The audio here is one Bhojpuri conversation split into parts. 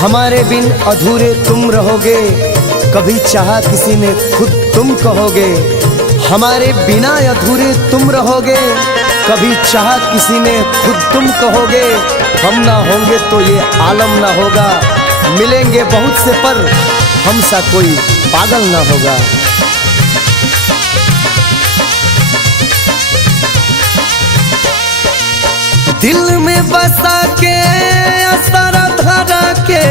हमारे बिन अधूरे तुम रहोगे, कभी चाहा किसी ने खुद तुम कहोगे। हमारे बिना अधूरे तुम रहोगे, कभी चाहा किसी ने खुद तुम कहोगे। हम ना होंगे तो ये आलम ना होगा, मिलेंगे बहुत से पर हम सा कोई पागल ना होगा। दिल में बसा के असरा धरा के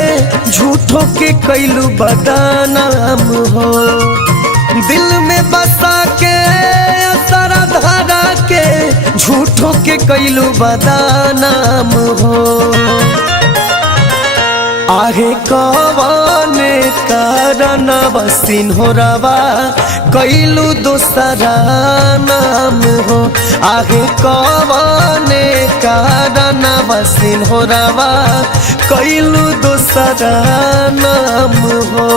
झूठों के कैलू बदनाम हो। दिल में बसा के असरा धरा के झूठों के कैलू बदनाम हो। आहे कवाने कारण बसिन हो रवा कैलू दोसरा नाम हो। आहे कवाने कारण बसिन हो रवा कैलू दोसरा नाम हो।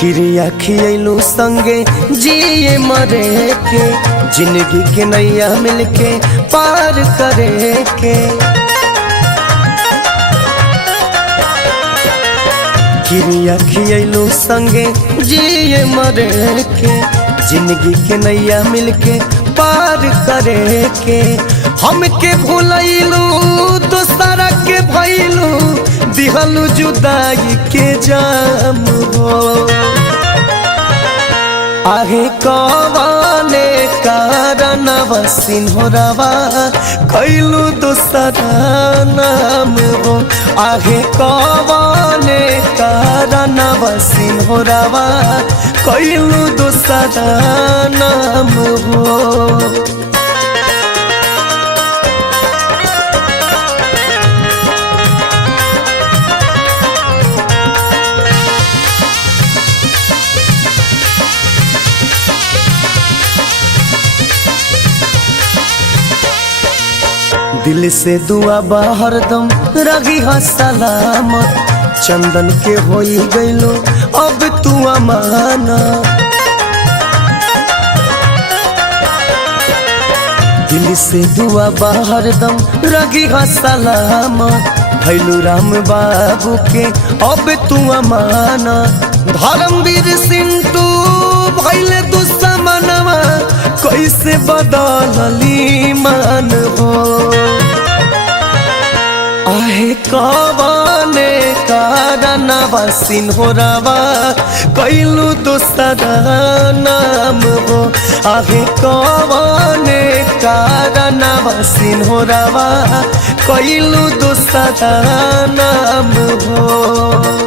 क्रिया खियलू संगे जिए मरे के, जिंदगी के नैया मिलके पार करे के। क्रिया खियलू संगे जिए मरे के, जिंदगी के नैया मिलके पार करे के। हमके भूलैलू दोसरा के भैलू, दिहलू जुदाई के जाम हो। आहे कवाने कारण बसिन हो रवा कैलू दोसरा नाम हो। आहे कवाने कारण बसिन हो रवा कैलू दोसरा नाम हो। दिल से दुआ बा हरदम रही हा सलामत, चंदन के होई गइलो अब तू अमाना। दिल से दुआ बा हरदम रही हा सलामत, भैलू राम बाबू के अब तू अमाना। धर्मवीर सिंटू भैले दुश्मनवा कैसे बदलली मान हो। आहे कवाने कारण बसिन हो रवा कैलू दोसरा नाम हो। आहे कवाने कारण बसिन हो रवा कैलू दोसरा नाम हो।